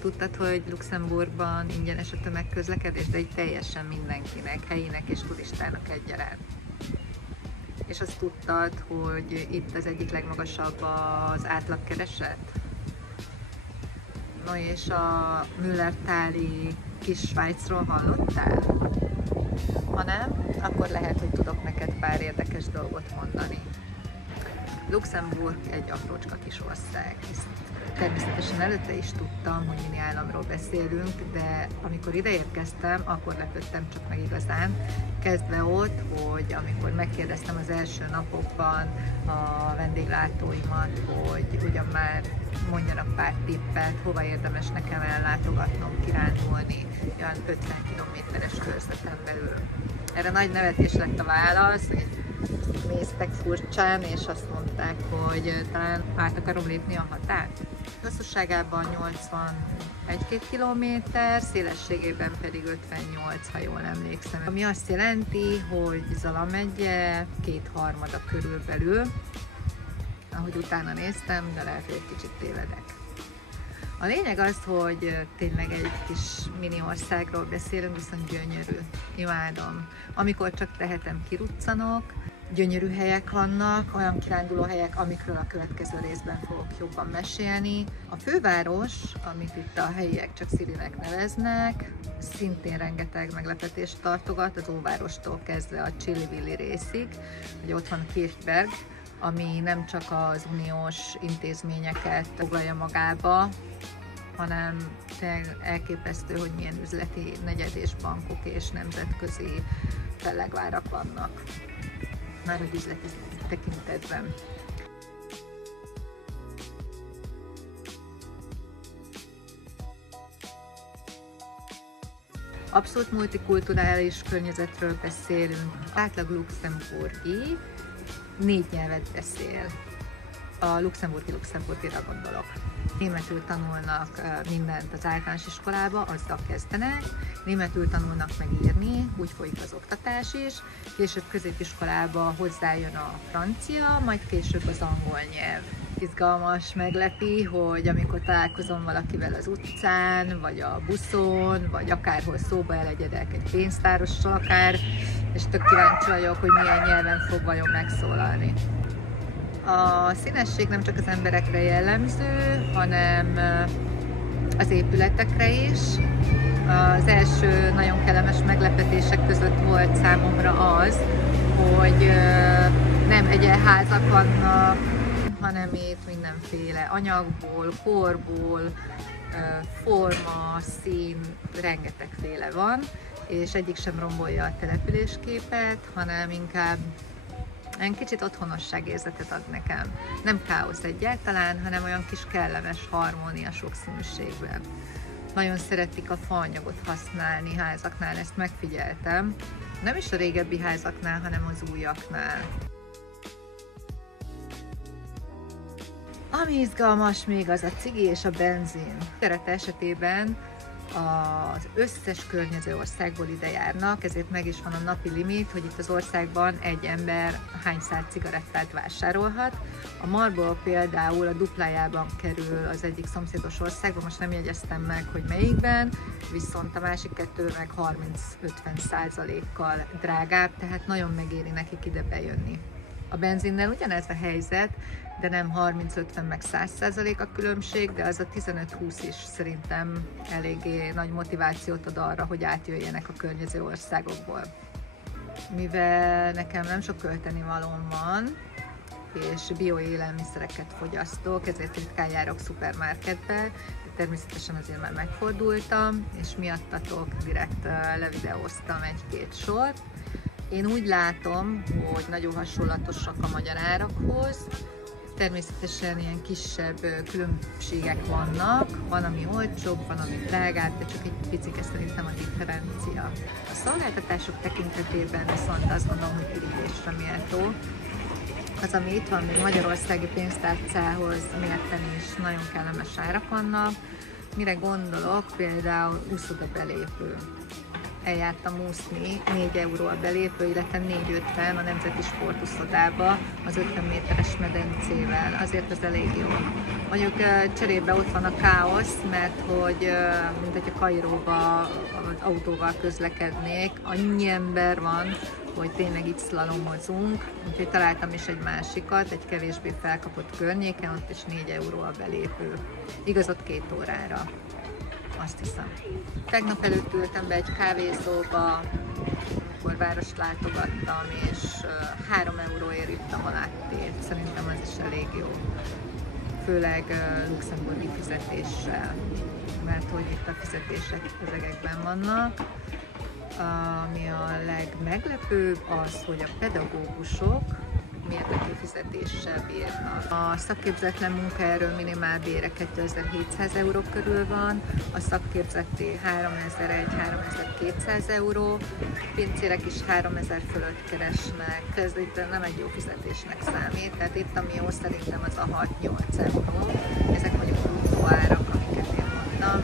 Tudtad, hogy Luxemburgban ingyenes a tömegközlekedés, de így teljesen mindenkinek, helyinek és turistának egyaránt. És azt tudtad, hogy itt az egyik legmagasabb az átlagkereset? No és a Müller-Thali kis Svájcról hallottál? Ha nem, akkor lehet, hogy tudok neked pár érdekes dolgot mondani. Luxemburg egy aprócska kis ország. Természetesen előtte is tudtam, hogy mini államról beszélünk, de amikor ide érkeztem, akkor lepődtem csak meg igazán. Kezdve ott, hogy amikor megkérdeztem az első napokban a vendéglátóimat, hogy ugyan már mondjanak pár tippet, hova érdemes nekem ellátogatnom, kirándulni, olyan 50 kilométeres körzeten belül. Erre nagy nevetés lett a válasz, néztek furcsán, és azt mondták, hogy talán át akarom lépni a határt. Hosszúságában 81 kilométer, szélességében pedig 58, ha jól emlékszem. Ami azt jelenti, hogy Zala megye 2/3 körülbelül, ahogy utána néztem, de lehet, hogy egy kicsit tévedek. A lényeg az, hogy tényleg egy kis mini országról beszélünk, viszont gyönyörű. Imádom. Amikor csak tehetem, kiruccanok. Gyönyörű helyek vannak, olyan kiránduló helyek, amikről a következő részben fogok jobban mesélni. A főváros, amit itt a helyiek csak City-nek neveznek, szintén rengeteg meglepetést tartogat, az óvárostól kezdve a Chilly-Willy részig. Ugye ott van Kirchberg, ami nem csak az uniós intézményeket foglalja magába, hanem elképesztő, hogy milyen üzleti negyed és bankok és nemzetközi fellegvárak vannak. Már hogy üzleti tekintetben. Abszolút multikulturális környezetről beszélünk. Átlag luxemburgi 4 nyelvet beszél. A luxemburgira gondolok. Németül tanulnak mindent az általános iskolába, azzal kezdenek. Németül tanulnak meg írni, úgy folyik az oktatás is. Később középiskolába hozzájön a francia, majd később az angol nyelv. Izgalmas, meglepi, hogy amikor találkozom valakivel az utcán, vagy a buszon, vagy akárhol szóba elegyedek egy pénztárossal akár, és tök kíváncsi vagyok, hogy milyen nyelven fog vajon megszólalni. A színesség nem csak az emberekre jellemző, hanem az épületekre is. Az első nagyon kellemes meglepetések között volt számomra az, hogy nem egyenházak vannak, hanem itt mindenféle anyagból, korból, forma, szín, rengetegféle van, és egyik sem rombolja a településképet, hanem inkább egy kicsit otthonosságérzetet ad nekem. Nem káosz egyáltalán, hanem olyan kis kellemes harmónia sokszínűségben. Nagyon szeretik a faanyagot használni házaknál, ezt megfigyeltem. Nem is a régebbi házaknál, hanem az újaknál. Ami izgalmas még, az a cigi és a benzin. Cigaretta esetében az összes környező országból ide járnak, ezért meg is van a napi limit, hogy itt az országban egy ember hány száz cigarettát vásárolhat. A Marlboro például a duplájában kerül az egyik szomszédos országban, most nem jegyeztem meg, hogy melyikben, viszont a másik kettő meg 30-50%-kal drágább, tehát nagyon megéri nekik ide bejönni. A benzinnel ugyanez a helyzet, de nem 30-50 meg 100% a különbség, de az a 15-20 is szerintem eléggé nagy motivációt ad arra, hogy átjöjjenek a környező országokból. Mivel nekem nem sok költenivalóm van, és bioélelmiszereket fogyasztok, ezért ritkán járok szupermarketbe, de természetesen azért már megfordultam, és miattatok direkt levideóztam egy-két sort. Én úgy látom, hogy nagyon hasonlatosak a magyar árakhoz. Természetesen ilyen kisebb különbségek vannak, van ami olcsóbb, van ami drágább, de csak egy picike szerintem a differencia. A szolgáltatások tekintetében viszont azt gondolom, hogy pirítésre méltó. Az, ami itt van, még magyarországi pénztárcához mérten is nagyon kellemes árak vannak. Mire gondolok? Például úszoda belépő. Eljártam úszni, 4 euró a belépő, illetve 4,50 a Nemzeti Sportuszodába az 50 méteres medencével, azért az elég jó. Mondjuk cserébe ott van a káosz, mert hogy mint hogyha Kairóba autóval közlekednék, annyi ember van, hogy tényleg itt szlalomozunk, úgyhogy találtam is egy másikat, egy kevésbé felkapott környéken, ott is 4 euró a belépő. Igaz, ott 2 órára, azt hiszem. Tegnap előtt ültem be egy kávézóba, akkor várost látogattam, és 3 euróért ittam a láttét. Szerintem ez is elég jó. Főleg luxemburgi fizetéssel, mert hogy itt a fizetések közegekben vannak. Ami a legmeglepőbb az, hogy a pedagógusok mérnöki fizetéssel bírnak. A szakképzetlen munkaerő minimálbére 2700 euró körül van, a szakképzetté 3001-3200 euró, pincérek is 3000 fölött keresnek, ez itt nem egy jó fizetésnek számít, tehát itt ami jó szerintem az a 6-8 euró, ezek mondjuk bruttó árak, amiket én mondtam,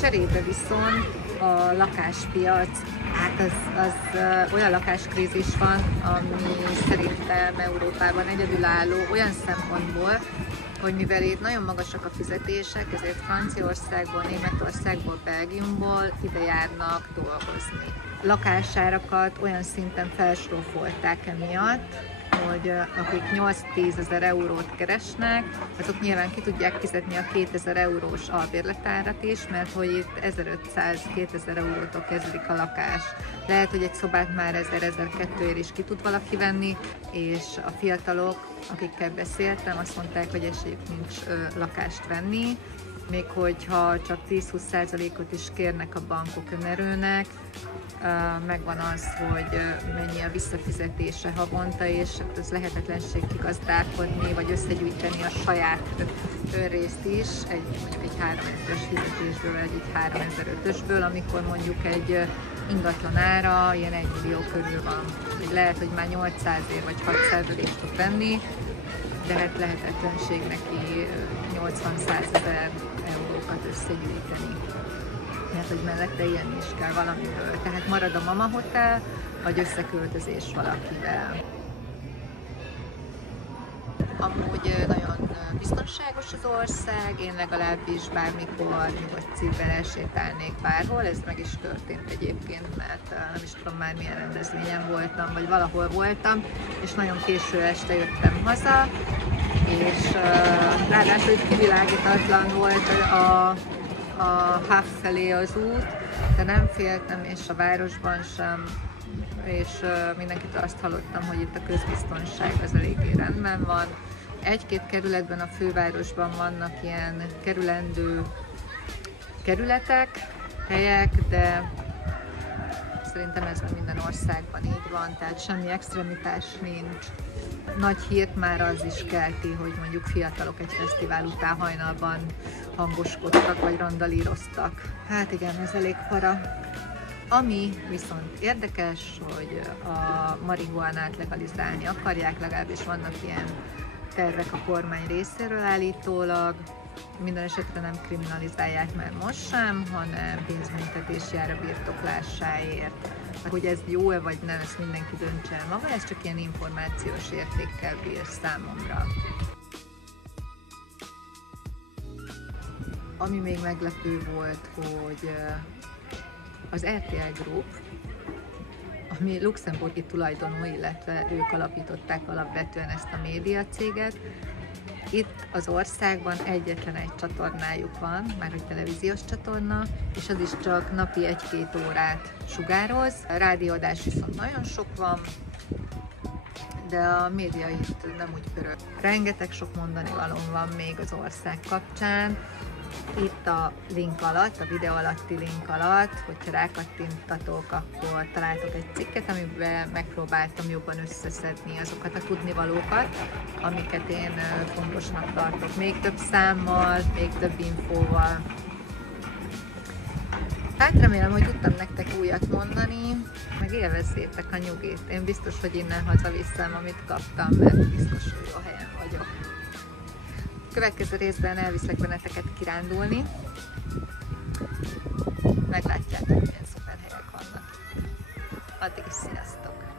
cserébe viszont a lakáspiac, hát az olyan lakáskrízis van, ami szerintem Európában egyedülálló olyan szempontból, hogy mivel itt nagyon magasak a fizetések, ezért Franciaországból, Németországból, Belgiumból ide járnak dolgozni. Lakásárakat olyan szinten felsrófolták emiatt, hogy akik 8-10 ezer eurót keresnek, azok nyilván ki tudják fizetni a 2000 eurós albérletárat is, mert hogy itt 1500-2000 eurótól kezdik a lakás. Lehet, hogy egy szobát már 1000-1200 is ki tud valaki venni, és a fiatalok, akikkel beszéltem, azt mondták, hogy esélyük nincs lakást venni, még hogyha csak 10-20%-ot is kérnek a bankok önerőnek, megvan az, hogy mennyi a visszafizetése havonta, és ez lehetetlenség kigazdálkodni, vagy összegyűjteni a saját önrészt is, mondjuk egy 3000-es fizetésből, vagy egy 3005-ösből, amikor mondjuk egy ingatlan ára ilyen 1 millió körül van. Lehet, hogy már 800-ért vagy 600-ért is tud venni, de hát lehetetlenség neki 80-100 ezer eurókat összegyűjteni. Mert hogy mellette ilyen is kell valamiből. Tehát marad a mama hotel, vagy összeköltözés valakivel. Amúgy nagyon biztonságos az ország, én legalábbis bármikor nyugodt szívvel elsétálnék bárhol, ez meg is történt egyébként, mert nem is tudom már milyen rendezvényen voltam, vagy valahol voltam, és nagyon késő este jöttem haza, és ráadásul kivilágítatlan volt a Haff felé az út, de nem féltem, és a városban sem, és mindenkitől azt hallottam, hogy itt a közbiztonság az eléggé rendben van. Egy-két kerületben a fővárosban vannak ilyen kerülendő kerületek, helyek, de szerintem ez minden országban így van, tehát semmi extremitás nincs. Nagy hírt már az is kelti, hogy mondjuk fiatalok egy fesztivál után hajnalban hangoskodtak vagy randalíroztak. Hát igen, ez elég para. Ami viszont érdekes, hogy a marihuánát legalizálni akarják, legalábbis vannak ilyen tervek a kormány részéről állítólag. Minden esetre nem kriminalizálják már most sem, hanem pénzbüntetés jár a birtoklásáért. Hogy ez jó-e vagy nem, ezt mindenki döntse el maga, ez csak ilyen információs értékkel bír számomra. Ami még meglepő volt, hogy az RTL Group, ami luxemburgi tulajdonú, illetve ők alapították alapvetően ezt a médiacéget, itt az országban egyetlen egy csatornájuk van, már hogy televíziós csatorna, és az is csak napi 1-2 órát sugároz. A rádióadás viszont nagyon sok van, de a média itt nem úgy pörög. Rengeteg sok mondani valóm van még az ország kapcsán. Itt a link alatt, a videó alatti link alatt, hogyha rákattintatok, akkor találtok egy cikket, amiben megpróbáltam jobban összeszedni azokat a tudnivalókat, amiket én fontosnak tartok. Még több számmal, még több infóval. Hát remélem, hogy tudtam nektek újat mondani, meg élvezzétek a nyugét. Én biztos, hogy innen hazaviszem, amit kaptam, mert biztos, hogy jó helyen vagyok. Következő részben elviszlek benneteket kirándulni. Meglátjátok, milyen szuper helyek vannak. Addig is sziasztok!